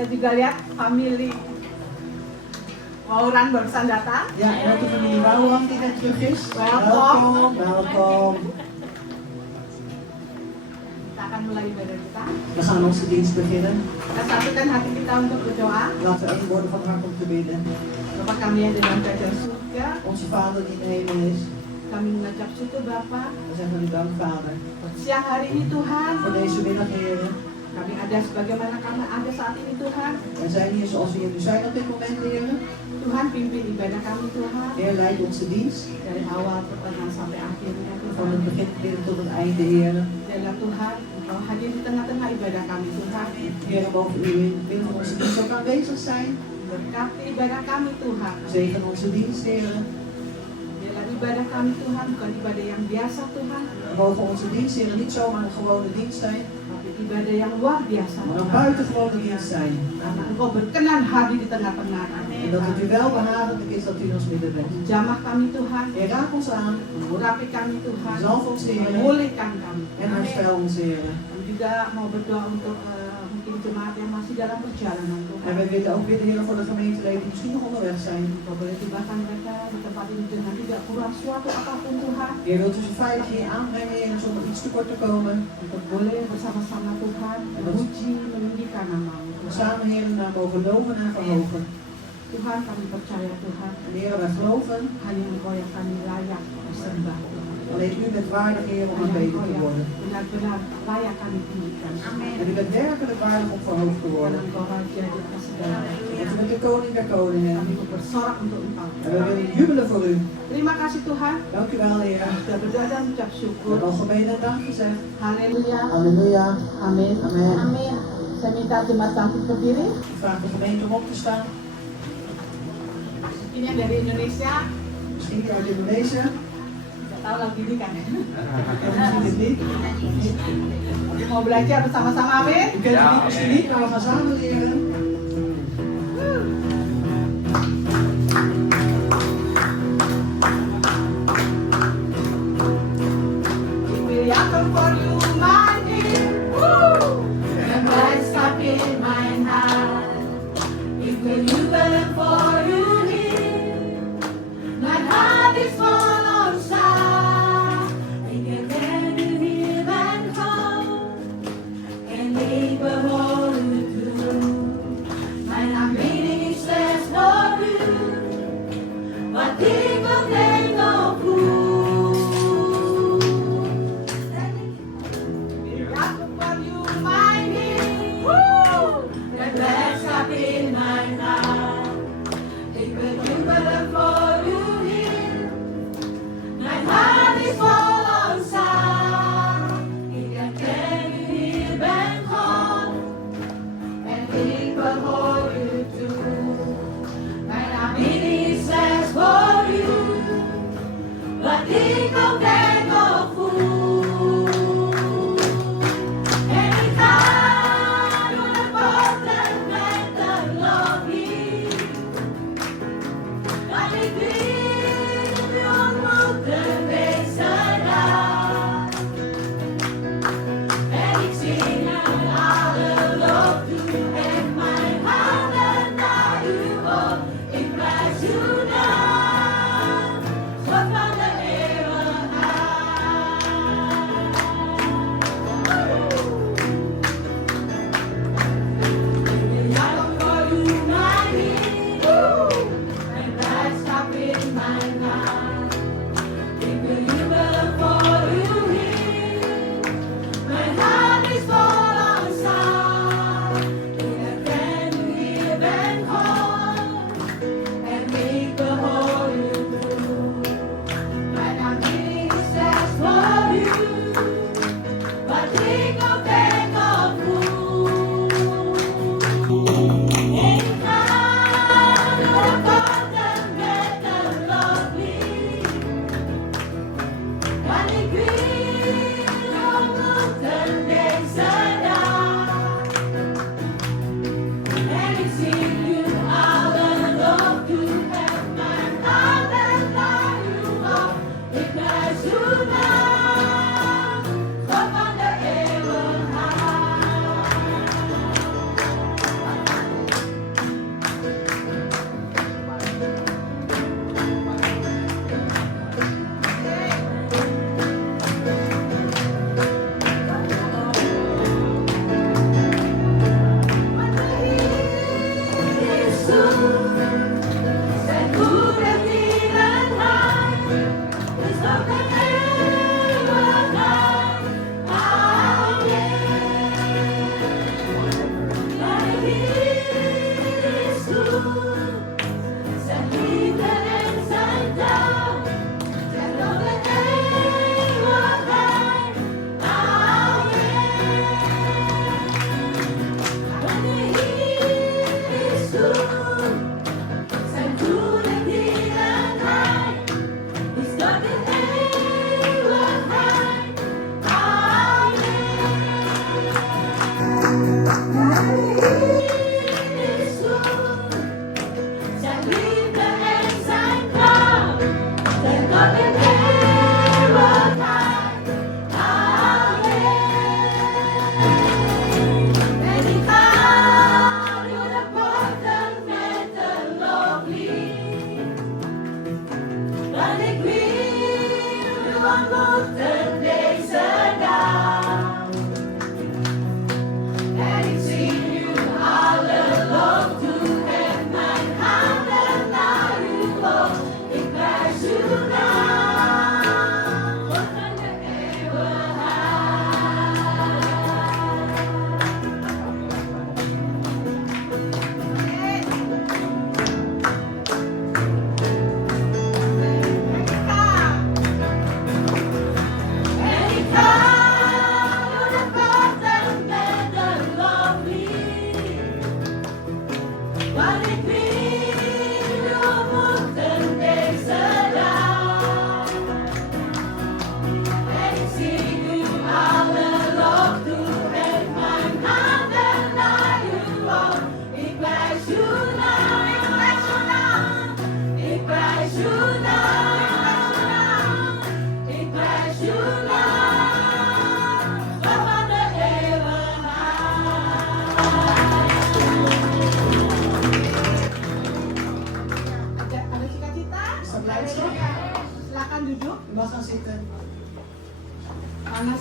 Kita juga lihat family Wauran barusan datang. Ja, en ook de familie Wouwam die net terug is. Welkom. Welkom. Kita akan mulai ibadah kita. We gaan onze dienst beginnen. Kita satukan hati kita untuk berdoa. Laten we één worden van hart om te bidden. Bapa kami yang di dalam kerajaan surga, Onze Vader die in de hemel is. kami mengucap syukur Bapa. We zeggen u dank, Vader. Buat siang hari ini Tuhan, Voor deze middag, heren. kami ada sebagaimana kami ada saat ini Tuhan. We zijn hier zoals we hier nu zijn op dit moment, heren. Tuhan pimpin ibadah kami Tuhan. Heer, leid onze dienst. Dari awal pertengahan sampai akhirnya Van het Tuhan. begin tot het einde, heren. Biarlah Tuhan, Engkau hadir di tengah-tengah ibadah kami Tuhan. Heren, mogen u in het midden van onze dienst ook aanwezig zijn. Berkati ibadah kami Tuhan. Zegen onze dienst, heren. Biarlah ibadah kami Tuhan bukan ibadah yang biasa Tuhan, Mogen onze dienst, heren, niet zomaar een gewone dienst zijn, tapi ibadah yang luar biasa maar een Tuhan. buitengewone dienst zijn. Karena Engkau berkenan hadir di tengah-tengah kami. En dat het u wel behagelijk is dat u in ons midden bent. Jamah kami Tuhan, Heer, raak ons aan, mengurapi kami Tuhan, zalf ons, heren, memulihkan kami. en herstel ons, heren. Kami juga mau berdoa untuk mungkin jemaat yang masih dalam perjalanan En Tuhan. wij willen ook bidden, heren, voor de gemeenteleden die misschien nog onderweg zijn. Engkau boleh tibakan mereka di tempat ini dengan tidak kurang suatu apapun Tuhan. Heer, wilt u ze veilig hier aanbrengen, heren, zonder iets tekort te komen. Untuk boleh bersama-sama Tuhan memuji meninggikan nama-Mu. We samen, heren, naar mogen loven en verhogen. Tuhan kami percaya Tuhan, En heren, wij geloven, hanya Engkau yang kami layak disembah. alleen u bent waardig, heren, om Hanya aanbeden Engkau te yang worden. benar-benar layak kami tinggikan. En u bent werkelijk waardig om verhoogd te Karena worden. Engkau Raja di atas segala. Want u bent de koning der koningen. Kami bersorak untuk Engkau. En we willen jubelen voor u. Terima kasih Tuhan. Dank u wel, heren. Kita berdoa dan ucap We syukur. hebben al gebeden en dank gezegd. Haleluya. Halleluja. Amin. Amen. Amin. Saya minta jemaat bangkit berdiri. Ik vraag de gemeente om op te staan. Ini yang dari Indonesia. Misschien uit Indonesië. Nggak tahu lagu ini kan. En misschien dit niet. Oke, mau belajar bersama-sama, amin. U kent het lied misschien niet, maar we gaan samen leren. If we are for you, my dear, and Christ up in my heart. If we jubel for you here, my heart is full of sorrow. I can tell you here and home, and leave a hole to do. My I'm beating is less for you.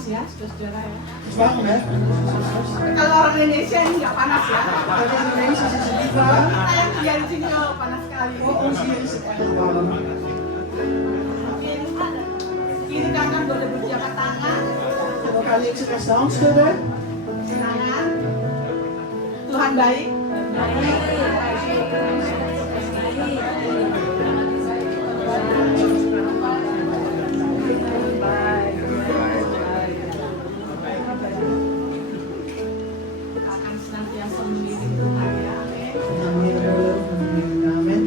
ya, saudara ya. Bangun ya. Kalau orang Indonesia ini nggak panas ya. Kalau Indonesia sih juga. Kita yang tinggal di sini oh, panas sekali. Oh, sih warm. Mungkin kiri kanan boleh berjabat tangan. Elkaar links en rechts de hand schudden. Tangan. Tuhan baik. Akan senantiasa membimbing Tuhan ya. Amin. Amen.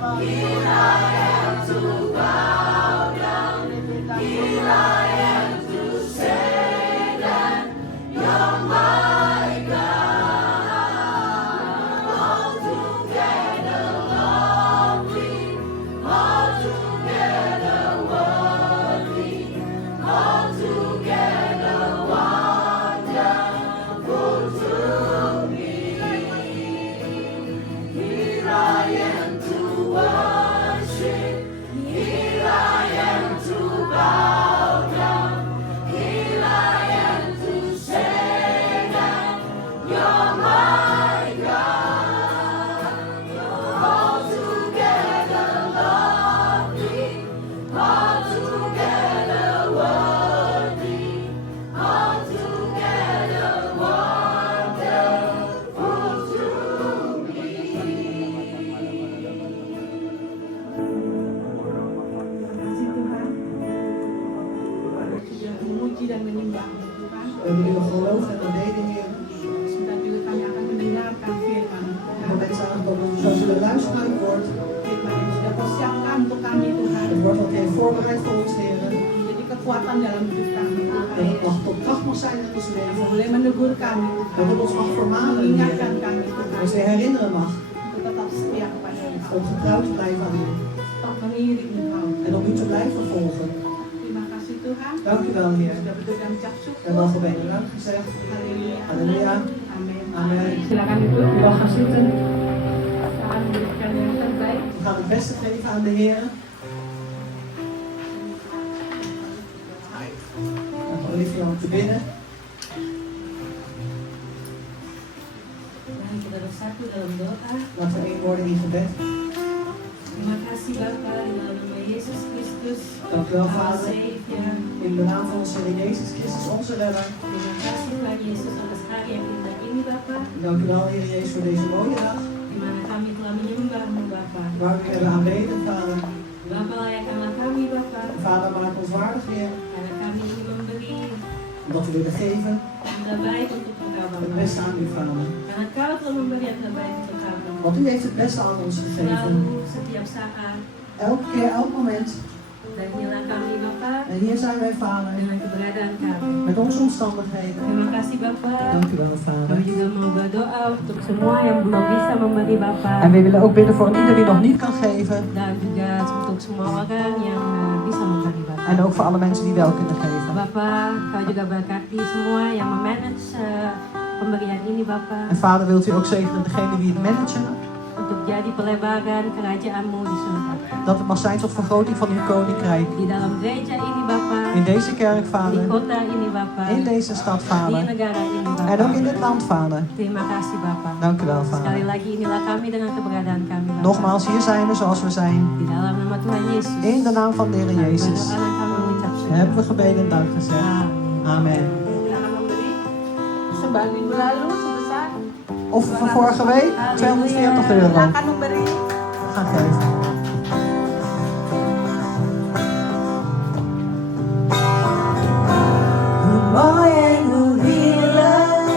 Baba. Here I am to bow down. Here I am to say that you're my God. Altogether lovely, altogether worthy, altogether wonderful to me. Here I am to worship, here I am to bow down, here I am to say that you're my God. You're altogether lovely, altogether worthy, altogether wonderful to me. Kasih Tuhan, sudah memuji dan menyembahmu Tuhan. We hebben u geloofd en aanbeden, Heer. Zodat juga kami akan mendengarkan firman Op het Tuhan. moment aangekomen dat we zo zullen luisteren naar uw woord. Firman yang sudah kau siapkan untuk kami Tuhan. Het woord wat u heeft voorbereid voor ons, Heer. Menjadi kekuatan dalam hidup kami Dat Tuhan. het mag tot kracht mag zijn in ons leven. Boleh menegur kami Dat Tuhan. het ons mag vermanen, Mengingatkan Heer. kami Dat Tuhan. ons weer herinneren mag. Untuk tetap setia kepada Engkau. Om getrouw te blijven aan u. Tetap mengiring Engkau. En om u te blijven volgen. Terima kasih Tuhan. Dank u wel, Heer. Sudah berdoa dan ucap We syukur. hebben al gebeden dank gezegd. Haleluya. Halleluja. Amin. Amen. Silakan duduk. U mag gaan zitten. Kita akan memberikan yang terbaik. We gaan het beste geven aan de Heer. En voor Olivia om te bidden. Mari kita bersatu dalam doa. Laten we één worden in gebed. Terima kasih Bapa di dalam nama Yesus Kristus, Dank u wel, Our Vader. Savior. In de naam van onze Heer Jezus Christus, onze redder. Terima kasih Tuhan Yesus atas hari yang indah ini Bapa, Dank u wel, Heer Jezus, voor deze mooie dag. di mana kami telah menyembah-Mu Bapa. Waar we u hebben aanbeden, Vader. Bapa layakkanlah kami Bapa, Vader, maak ons waardig, Heer. karena kami ingin memberi Omdat we willen geven yang terbaik untuk Engkau het Bapa. beste aan u, Vader. Karena Kau telah memberi yang terbaik untuk kami. Want u heeft het beste aan ons gegeven. Selalu, setiap saat. Elke keer, elk moment. Dan inilah kami Bapa, En hier zijn wij, Vader. dengan keberadaan kami. Met onze omstandigheden. Terima kasih Bapa. Dank u wel, Kami Vader. juga mau berdoa untuk semua yang belum bisa memberi Bapa. En we willen ook bidden voor ieder die nog niet kan geven. Dan juga untuk semua orang yang bisa memberi Bapa. En ook voor alle mensen die wel kunnen geven. Bapa, Kau juga berkati semua yang memanage pemberian ini Bapa. En Vader, wilt u ook zegenen degene die het managen. Untuk jadi pelebaran kerajaan-Mu di surga. Dat het mag zijn tot vergroting van uw koninkrijk. Di dalam gereja ini Bapa. In deze kerk, Di Vader. kota ini Bapa. In deze stad, Di Vader. negara ini Bapa. En ook in dit land, Vader. Terima kasih Bapa. Dank u wel, Sekali Vader. lagi inilah kami dengan keberadaan kami Bapa. Nogmaals, hier zijn we zoals we zijn. Di dalam nama Tuhan Yesus. In de naam van de Heer Jezus. Berdoa dan kami mengucap syukur. Hebben we gebeden en dank gezegd. Amen. Silakan memberi. Persembahan minggu lalu sebesar. Of van vorige week, 240 euro. Silakan memberi. We gaan geven. Hoe mooi en hoe heerlijk,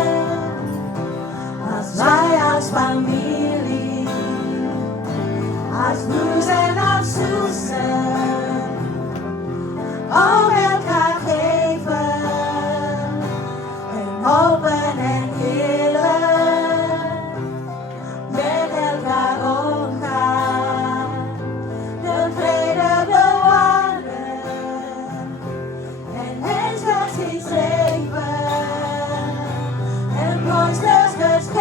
als wij als familie, als broers en als zussen, om elkaar geven, en open en eerlijk, met elkaar omgaan, de vrede bewaren. En eens was iets leven, en monsters geschenk,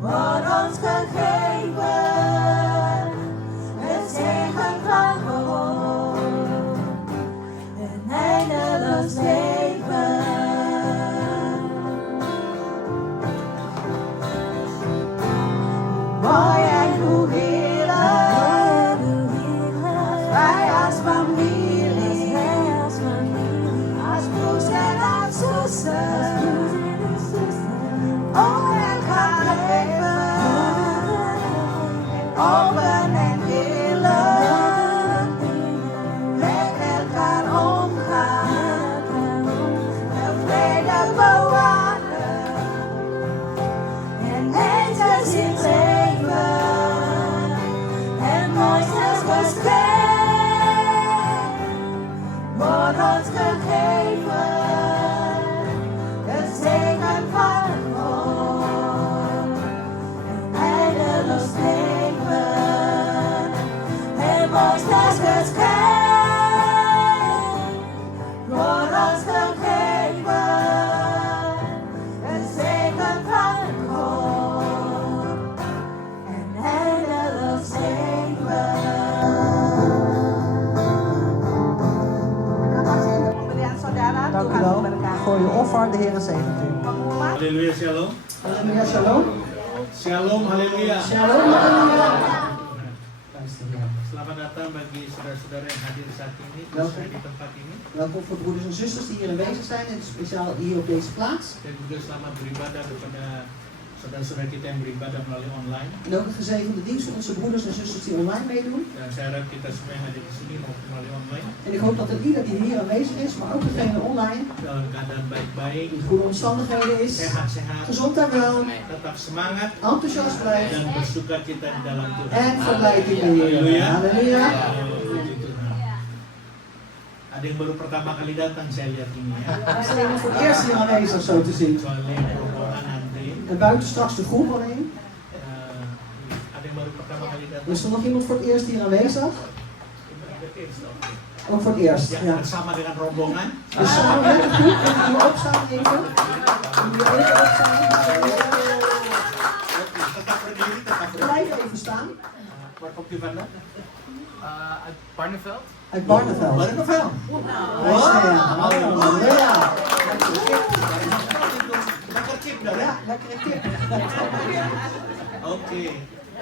wordt ons gegeven, het zegen van God, een eindeloos leven. Mooi en hoe heerlijk, wij als familie, als broers en als zussen, om elkaar leven, open en eerlijk, met elkaar omgaan, de vrede bewaren, en eens een zin leven. Boosters krijgen, Roras gegeven, een zegen van God en eindeloos leven. Pemberian saudara, Dank u Tuhan wel memberkati. voor uw offer. De Heer zegent u. Pengumuman. Haleluya, shalom. Halleluja, shalom. Shalom, haleluya. Shalom, halleluja. Luister, ja. Selamat datang bagi saudara-saudara yang hadir saat ini, Welkom. khususnya di tempat ini. Welkom voor broeders en zusters die hier aanwezig zijn en speciaal hier op deze plaats. Dan juga selamat beribadah kepada saudara-saudara kita yang beribadah melalui online. En ook een gezegende dienst voor onze broeders en zusters die online meedoen. Dan saya harap kita semua yang hadir di sini maupun melalui online En ik hoop dat er ieder die hier aanwezig is, maar ook degene online, dalam keadaan baik-baik, in goede omstandigheden is, sehat-sehat, gezond en wel, tetap semangat enthousiast blijft dan bersuka cita di dalam Tuhan. en verblijd in de Heer. Halleluja. Halleluja. Puji Tuhan. Ada yang baru pertama kali datang saya lihat ini ya. Is er iemand voor het eerst hier aanwezig zo te zien? Kecuali rombongan nanti. En buiten straks de groep alleen. Ada yang baru pertama kali datang. Is er nog iemand voor het eerst hier aanwezig? Ada eerst, oke. Ook voor het eerst, Yang ja. bersama dengan rombongan. Dus samen met de groep, en die opstaan even. Die even opstaan. Tetap berdiri, tetap berdiri. Blijf even staan. Waar komt u vandaan? Uit Barneveld. Uit Barneveld. Barneveld. Halleluja. Lekker kip daar, Ja, ya? lekkere kip. Oke.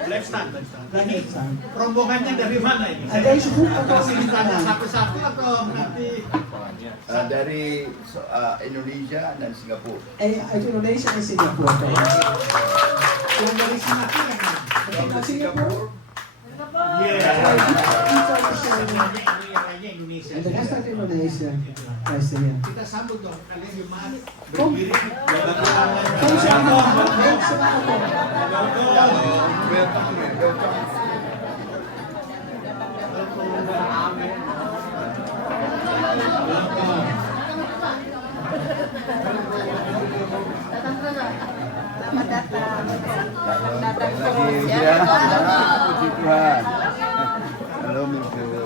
Blijf staan, blijf staan. Blijf Ini even staan. rombongannya dari mana ini? En deze groep kan Masih komen ditanya vandaan. satu-satu atau nanti? Dari Indonesia dan Singapura. En uit Indonesië en Singapore komen. Yang dari Singapura yang mana? Begin uit Singapore. Iya. Die twee personen. Sebenarnya ini yang lainnya Indonesia. En de rest uit Indonesië. Luister hier. Kita sambut dong kalian jemaat Kom. berdiri jabat tangan. Kom ze allemaal. Neem ze maar op. Selamat datang. Datang Lagi terus ya. ya. Puji Tuhan. Halo Minggu.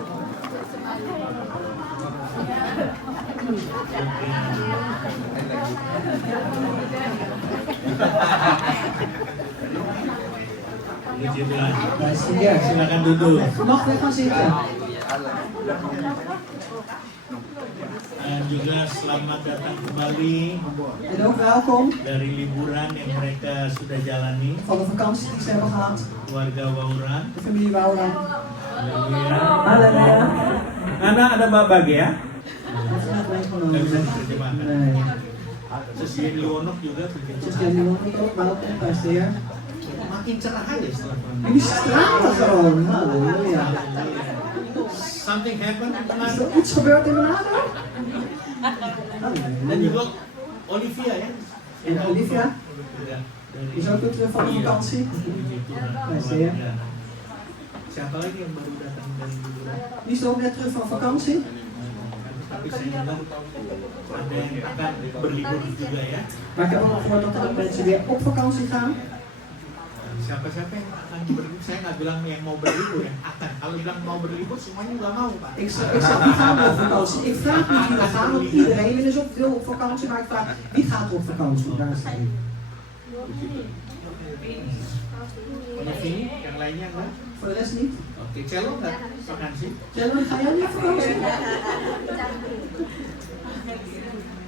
Puji Tuhan. Luister hier. Silakan duduk. U mag weer gaan zitten. Dan juga selamat datang kembali En ook welkom dari liburan yang mereka sudah jalani, van de vakantie die ze hebben gehad. keluarga Wauran. De familie Wouran. Haleluya. Halleluja. Nana ada babag ya? Dat is net meegenomen. Nggak bisa diterjemahkan. Nee. Terus Yeni Wonok juga begitu. Dus jullie mogen ook welkom, luister hier. Makin cerah aja setelah pandemi. Jullie stralen gewoon. Halleluja. Something happened Is kemarin. er iets gebeurd in Manado? Dan Halleluja. juga Olivia ya. En Olivia Ya, dari is ook weer terug van de vakantie. Puji Tuhan. Luister ya. Ya. Siapa lagi yang baru datang dari liburan? Die is ook net terug van vakantie. Tapi saya dengar ada yang akan berlibur juga ya. Maar ik heb ook nog gehoord dat er ook mensen weer op vakantie gaan. Siapa-siapa yang akan berlibur? Saya nggak bilang yang mau berlibur, yang akan. Kalau bilang mau berlibur, semuanya nggak mau Pak. Ik zeg wie gaan er op vakantie? Ik vraag niet wie er gaan, want iedereen is op, wil op vakantie. Maar ik vraag wie gaat er op vakantie? Daar is hij. Ini yang lainnya enggak? Voor de rest niet. Oke, Celo nggak vakansi? Jelly, ga jij niet op vakantie?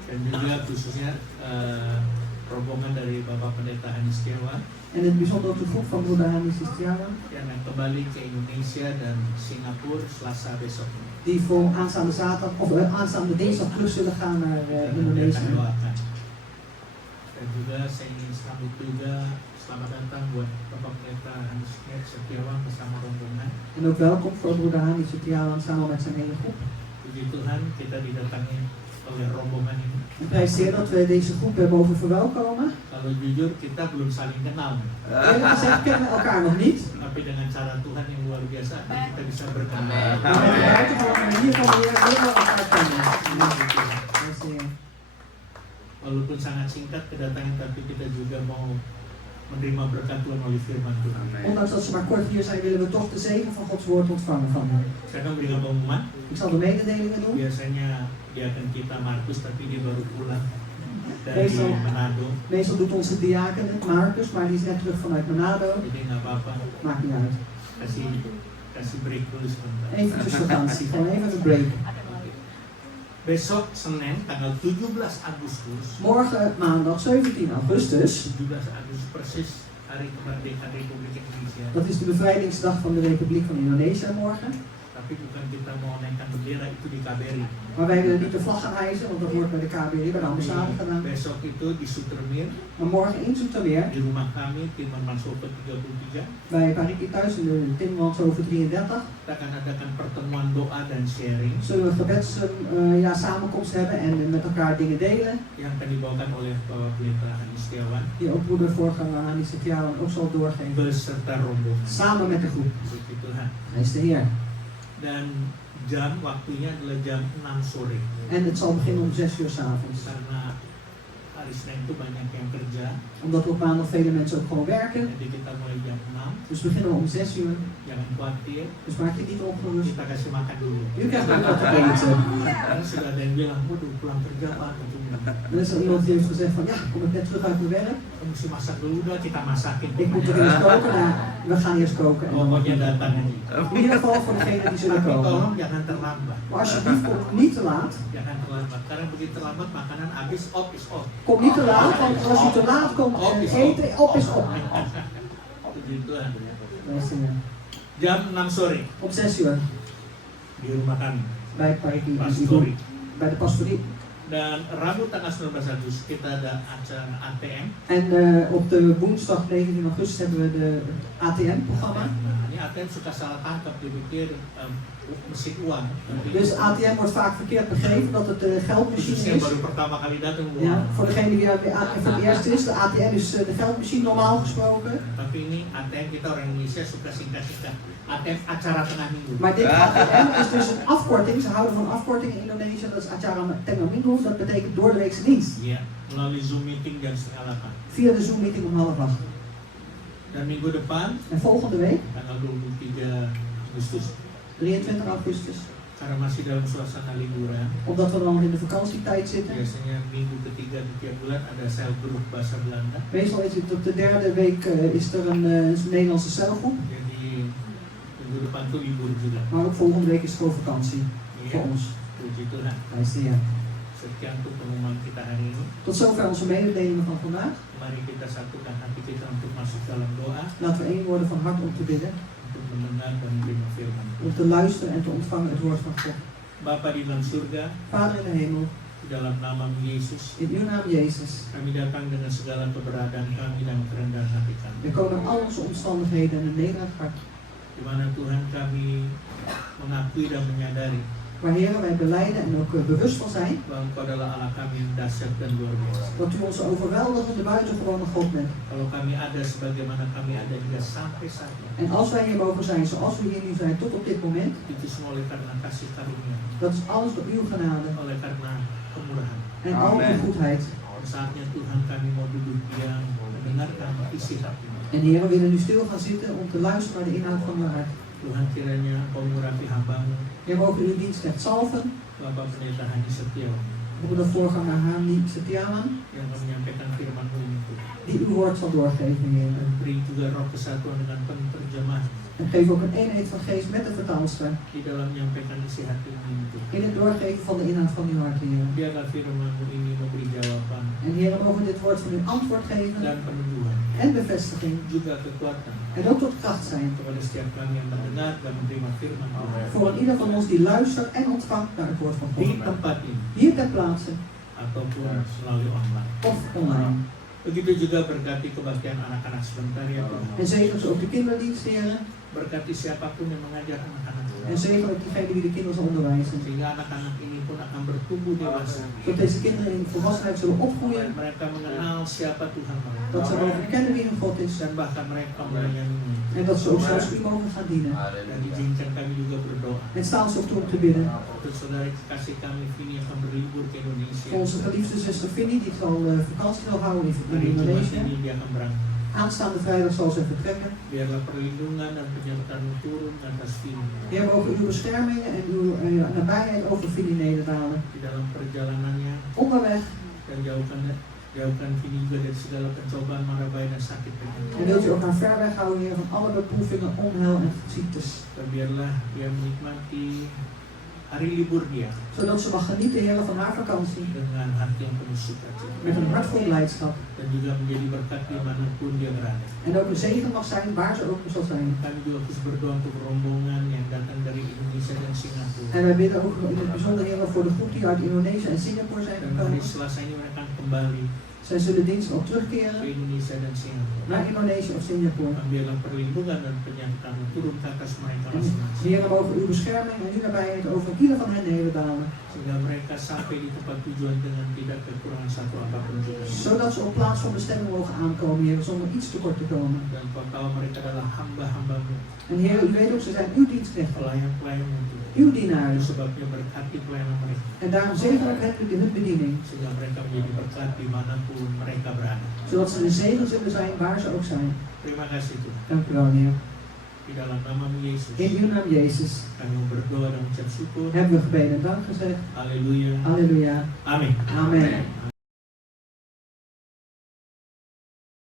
Dan juga khususnya rombongan dari Bapak Pendeta Hani Setiawan En in het bijzonder ook de groep van broeder Hani Sistiawan. yang akan kembali ke Indonesia dan Singapura Selasa besok. Die voor aanstaande zaterdag of aanstaande dinsdag terug zullen gaan naar Dan kita Indonesië. akan doakan. Dan juga saya ingin sambut juga selamat datang buat Bapak Pendeta Hani Setiawan bersama rombongan. En ook welkom voor broeder Hani Sistiawan samen met zijn hele groep. Puji Tuhan kita didatangi oleh rombongan ini. Ik prijs de Heer dat we deze groep weer mogen verwelkomen. Kalau jujur kita belum saling kenal, Eerlijk gezegd kennen we elkaar nog niet. tapi dengan cara Tuhan yang luar biasa kita bisa berkenalan. Maar op de buitengewone manier van de Heer willen we elkaar kennen. Prijs de Heer. Walaupun sangat singkat kedatangan, tapi kita juga mau menerima berkat Tuhan oleh firman Tuhan. Ondanks dat ze maar kort hier zijn, willen we toch de zegen van Gods woord ontvangen van hen. Saya akan memberikan pengumuman. Ik zal de mededelingen doen. Biasanya dia akan kita Markus, tapi dia baru pulang dari Meestal, Manado. meestal doet onze diaken het, Marcus, maar die is net terug vanuit Manado. Jadi nggak apa-apa. Maakt niet uit. Kasih break dulu sebentar. Eventjes vakantie, gewoon even een break. Besok Senin tanggal 17 Agustus. Morgen maandag 17 augustus, 17 Agustus persis hari kemerdekaan Republik Indonesia. dat is de bevrijdingsdag van de Republiek van Indonesië morgen. Tapi bukan kita mau naikkan bendera itu di KBRI. Maar wij willen niet de vlag gaan hijsen, want dat wordt bij de KBRI, bij de ambassade gedaan. Besok itu di Sutermeer, Maar morgen in Zoetermeer, di rumah kami Timmermans Over 33, bij Pariki thuis in de Timmermanshoven 33, kita akan adakan pertemuan doa dan sharing zullen we samenkomst hebben en met elkaar dingen delen. yang akan dibawakan oleh Bapak Pendeta Hani Setiawan Die ook broeder voorganger Hani Setiawan ook zal doorgeven. beserta rombongan. Samen met de groep. Puji Tuhan. Hij is de Heer. Dan jam waktunya adalah jam 6 sore. En het zal beginnen om 6 uur 's avonds. Karena hari Senin itu banyak yang kerja, Omdat op maandag vele mensen ook gewoon werken. jadi kita mulai jam 6. Dus beginnen we om 6 uur. Jangan khawatir, Dus maak je niet ongerust. kita kasih makan dulu. U krijgt ook wat te eten. Karena sudah ada yang bilang, waduh pulang kerja Pak, katanya. Er is er iemand die heeft gezegd van ja, kom ik net terug uit mijn werk. We mesti masak dulu dah, kita masakin. Ik moet er eerst koken. Nou, we gaan eerst koken. En dan Pokoknya datang aja. in ieder geval voor degenen die zullen Tapi komen. tolong jangan terlambat. Maar alsjeblieft, kom niet te laat. Jangan terlambat. Karena begitu terlambat makanan habis, op is op. Kom niet te laat, want als u te laat komt en eten, op is op. Puji Tuhan. Dat is, Jam 6 sore Om 6 uur di rumah kami, bij Pariki Pastori. bij de pastorie. Dan Rabu tanggal 19 Agustus kita ada acara ATM. En op de woensdag 19 augustus hebben we de ATM-programma. Nah, ini ATM suka salah tangkap, dipikir mesin uang. Tapi Dus ATM wordt vaak verkeerd begrepen dat het de geldmachine khususnya is. baru pertama kali datang Ja, uang. voor degene die voor het eerst is, de ATM is de geldmachine normaal gesproken. Tapi ini ATM kita orang Indonesia suka singkat-singkat. ATM acara tengah minggu. Maar dit ATM is dus een afkorting, ze houden van afkorting in Indonesië, dat is Acara Tengah Minggu, dat betekent doordeweekse dienst. Iya, melalui Zoom meeting jam 7:30. Via de Zoom meeting om 7:30. Dan minggu depan En volgende week, tanggal 23 Agustus, 23 augustus, karena masih dalam suasana liburan, omdat we dan nog in de vakantietijd zitten. biasanya minggu ketiga di tiap bulan ada cell group bahasa Belanda. Meestal is het op de derde week is er een Nederlandse celgroep, Jadi minggu depan tuh libur juga. maar ook volgende week is het gewoon vakantie voor Iya, ons. puji Tuhan. Hij is de Heer. Sekian untuk pengumuman kita hari ini. Tot zover onze mededelingen van vandaag. Mari kita satukan hati kita untuk masuk dalam doa, Laten we één worden van hart om te bidden, untuk mendengar dan menerima firman om Tuhan. te luisteren en te ontvangen het woord van God. Bapa di dalam surga, Vader in de hemel, di dalam nama Yesus, in uw naam Jezus. kami datang dengan segala keberadaan kami dan kerendahan hati kami. We komen al onze omstandigheden en een nederig hart. Di mana Tuhan kami mengakui dan menyadari Maar heren, wij belijden en ook bewust van zijn bahwa Engkau adalah Allah kami yang dahsyat dan luar biasa. dat u onze overweldigende buitengewone God bent. Kalau kami ada sebagaimana kami ada hingga sampai saat ini, En als wij hier mogen zijn zoals we hier nu zijn tot op dit moment, itu semua oleh karena kasih karunia, dat is alles door uw genade oleh karena kemurahan. en al uw Amen. goedheid. Saatnya Tuhan kami mau duduk diam, mendengarkan isi hatimu. En heren, we willen nu stil gaan zitten om te luisteren naar de inhoud van uw hart. Tuhan kiranya Engkau mengurapi hambamu, Heer, mogen uw dienst echt zalven. Bapak Pendeta Hani Setiawan, Mogen de voorganger Hani Setiawan, yang akan menyampaikan firman-Mu ini Tuhan. die uw woord zal doorgeven, Heer. Dan beri juga roh kesatuan dengan penerjemah En geef ook een eenheid van geest met de vertaalster. di dalam menyampaikan isi hatimu ini Tuhan. In het doorgeven van de inhoud van uw hart, Heer. Biarlah firman-Mu ini memberi jawaban En Heer, mogen dit woord van u antwoord geven dan peneguhan, en bevestiging. juga kekuatan En ook tot kracht zijn. kepada setiap kami yang mendengar dan menerima firman Tuhan. Voor een ieder van ons die luistert en ontvangt naar het woord van Di God. tempat ini Hier ter plaatse ataupun melalui online. of online. Begitu juga berkati kebaktian anak-anak sebentar ya Tuhan. En zegen ze ook de kinderdienst, Heer. Berkati siapapun yang mengajar anak-anak En zegen ook diegene die de kinderen zal onderwijzen. sehingga anak-anak ini pun akan bertumbuh dewasa. Zodat deze kinderen in volwassenheid zullen opgroeien. Dan mereka mengenal siapa Tuhan mereka. Dat ze mogen kennen wie hun God is. Dan bahkan mereka melayani. En dat ze ook zelfs u mogen gaan dienen. Dan izinkan kami juga berdoa. En staan ze ook toe om te bidden. Untuk saudara kasih kami Vini yang akan berlibur ke Indonesia. Voor onze geliefde zuster Vinnie, die zal vakantie zal houden in Hari Jumat Indonesië. ini dia akan berangkat. Aanstaande vrijdag zal zij vertrekken. Biarlah perlindungan dan penyertaan-Mu turun atas Vini. Heer, mogen uw beschermingen en uw nabijheid over Vini nederdalen. Di dalam perjalanannya Onderweg. dan jauhkan Vini juga dari segala pencobaan, mara bahaya dan sakit penyakit. En wilt u ook haar ver weghouden, Heer, van alle beproevingen, onheil en ziektes. Dan biarlah dia menikmati hari libur dia Zodat ze mag genieten, Heer, van haar vakantie. dengan hati yang penuh sukacita. Met een hart vol blijdschap. Dan juga menjadi berkat dimanapun dia berada. En ook een zegen mag zijn waar ze ook zal zijn. Kami juga terus berdoa untuk rombongan yang datang dari Indonesia dan Singapura. En wij bidden ook in het bijzonder, Heer, voor de groep die uit Indonesië en Singapore zijn Dan hari gekomen. Selasa ini mereka akan kembali Zij zullen dinsdag ook ke terugkeren Indonesia dan Singapura. naar Indonesië of Singapore. Dan biarlah perlindungan dan penyertaan-Mu turun ke atas mereka En masing-masing. Heer, mogen uw bescherming en uw nabijheid over ieder van hen nederdalen. Sehingga mereka sampai di tempat tujuan dengan tidak kekurangan satu apapun juga. Zodat ze op plaats van bestemming mogen aankomen, Heer, zonder iets tekort te komen. Dan Kau tahu mereka adalah hamba-hamba-Mu, En Heer, u weet ook, ze zijn uw dienstknechten, pelayan-pelayan-Mu Tuhan. uw Itu dienaren. sebabnya berkati pelayanan mereka. En daarom zegen ook hen hun bediening. Sehingga mereka menjadi berkat dimanapun mereka berada. Zodat ze een zegen zullen zijn waar ze ook zijn. Terima kasih Tuhan. Dank u wel, Heer. Di dalam nama-Mu Yesus, In uw naam, Jezus, kami berdoa dan mengucap syukur. hebben we gebeden en dank gezegd. Haleluya. Halleluja. Amin. Amen.